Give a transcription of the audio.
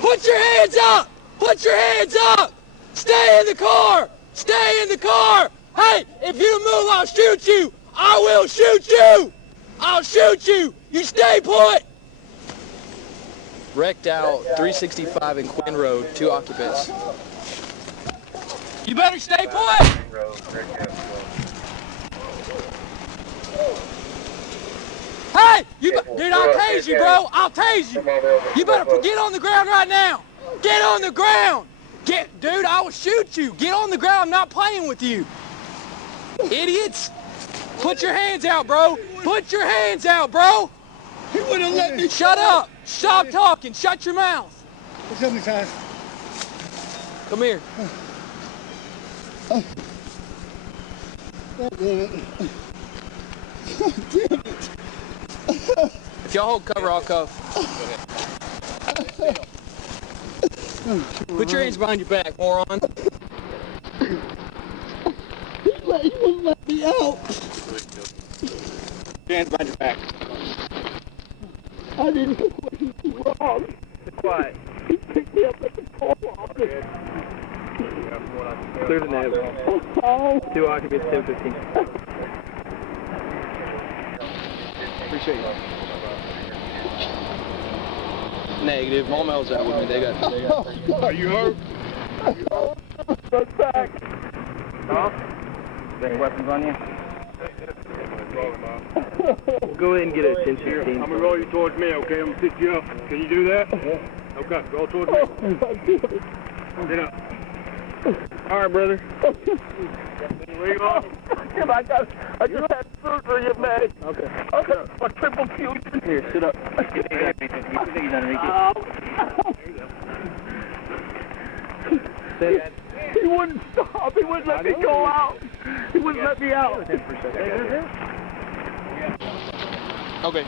Put your hands up! Put your hands up! Stay in the car! Stay in the car! Hey, if you move, I'll shoot you! I will shoot you! I'll shoot you! You stay put! Wrecked out 365 in Quinn Road, 2 occupants. You better stay put! Hey! Dude, I'll tase you, bro! I'll tase you! You better get on the ground right now! Get on the ground! Dude, I will shoot you! Get on the ground, I'm not playing with you! Idiots! Put your hands out, bro! Put your hands out, bro! He wouldn't let me. Shut up! Stop talking! Shut your mouth! Show me, Ty. Come here. God damn it. God damn it. If y'all hold cover, I'll cuff. Put your hands behind your back, moron. He wouldn't let me out. Hands behind your back. I didn't do anything wrong. Quiet. He picked me up at the poll office. Clear the nose. Oh. 2 occupants, 1015. Appreciate you. Negative. Mom L's out with me. They got. Are you hurt? My back. Huh? Any weapons on you? Go ahead and get a 1016. I'm gonna roll you towards me, okay? I'm gonna pick you up. Can you do that? Okay, roll towards me. Get up. All right, brother. Where you going? I just had surgery in May. Okay. A triple fusion. Here, sit up. He wouldn't stop. He wouldn't let me go out. He wouldn't let me out. Okay.